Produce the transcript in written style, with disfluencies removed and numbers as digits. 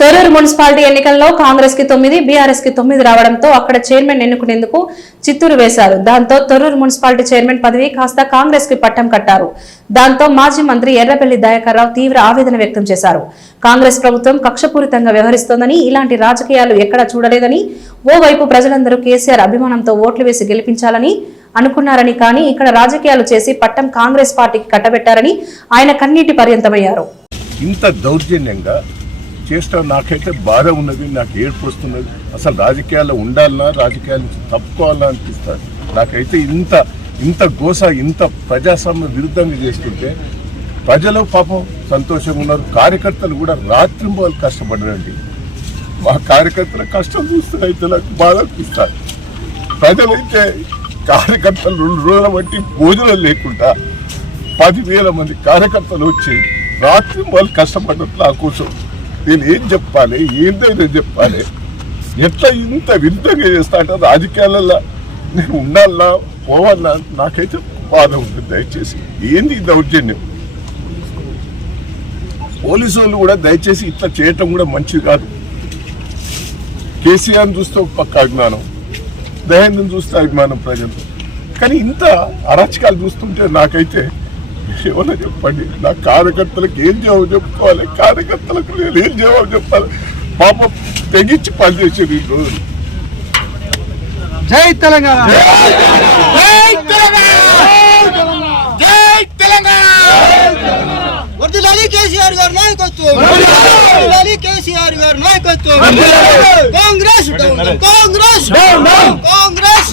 Thorrur municipality ఎన్నికల్లో కాంగ్రెస్ కి 9, BRS కి 9 రావడంతో అక్కడ చైర్మన్ ఎన్నుకునేందుకు చిత్తూరు వేశారు. దాంతో తొర్రూరు మున్సిపాలిటీ చైర్మన్ పదవి కాస్త కాంగ్రెస్ కి పట్టం కట్టారు. దాంతో మాజీ మంత్రి ఎర్రబెల్లి దయాకర్ రావు తీవ్ర ఆవేదన వ్యక్తం చేశారు. కాంగ్రెస్ ప్రభుత్వం కక్షపూరితంగా వ్యవహరిస్తోందని, ఇలాంటి రాజకీయాలు ఎక్కడా చూడలేదని, ఓవైపు ప్రజలందరూ కేసీఆర్ అభిమానంతో ఓట్లు వేసి గెలిపించాలని అనుకున్నారని, కానీ ఇక్కడ రాజకీయాలు చేసి పట్టం కాంగ్రెస్ పార్టీకి కట్టబెట్టారని ఆయన కన్నీటి పర్యంతమయ్యారు. ఇంత దౌర్జన్యంగా చేస్తాం నాకైతే బాధ ఉన్నది, నాకు ఏడుపు వస్తున్నది. అసలు రాజకీయాల్లో ఉండాలన్నా, రాజకీయాల నుంచి తప్పుకోవాలన్నా అనిపిస్తుంది. నాకైతే ఇంత గోస, ఇంత ప్రజాస్వామ్య విరుద్ధంగా చేస్తుంటే ప్రజలు పాపం సంతోషంగా ఉన్నారు. కార్యకర్తలు కూడా రాత్రింబోలు కష్టపడరండి. మా కార్యకర్తల కష్టం చూస్తే అయితే నాకు బాధ అనిపిస్తుంది. ప్రజలైతే కార్యకర్తలు 2 రోజుల బట్టి భోజనం లేకుండా 10,000 మంది కార్యకర్తలు వచ్చి రాత్రింబోలు కష్టపడ్డట్టు నా కోసం నేను ఏం చెప్పాలి, ఏంటైనా చెప్పాలి. ఎట్లా ఇంత విరుద్ధంగా చేస్తా అంటే రాజకీయాలలో నేను ఉండాలా పోవాలా నాకైతే బాధ ఉంది. దయచేసి ఏంది దౌర్జన్యం? పోలీసు వాళ్ళు కూడా దయచేసి ఇట్లా చేయటం కూడా మంచిది కాదు. కేసీఆర్ని చూస్తే ఒక పక్క అభిమానం, దయాన్ని చూస్తే అభిమానం ప్రజలు, కానీ ఇంత అరాచకాలు చూస్తుంటే నాకైతే ఏమన్నా చెప్పండి. నా కార్యకర్తలకు ఏం జవాబు చెప్పుకోవాలి, కార్యకర్తలకు నేను ఏం జవాబు చెప్పాలి? పాపం తెగించి పనిచేసేది ఈ రోజులు. జై తెలంగాణ, జై తెలంగాణ, జై తెలంగాణ. వర్ధిల్లాలి కేసీఆర్ గారి నాయకత్వం, వర్ధిల్లాలి కేసీఆర్ గారి నాయకత్వం. కాంగ్రెస్ కాంగ్రెస్ కాంగ్రెస్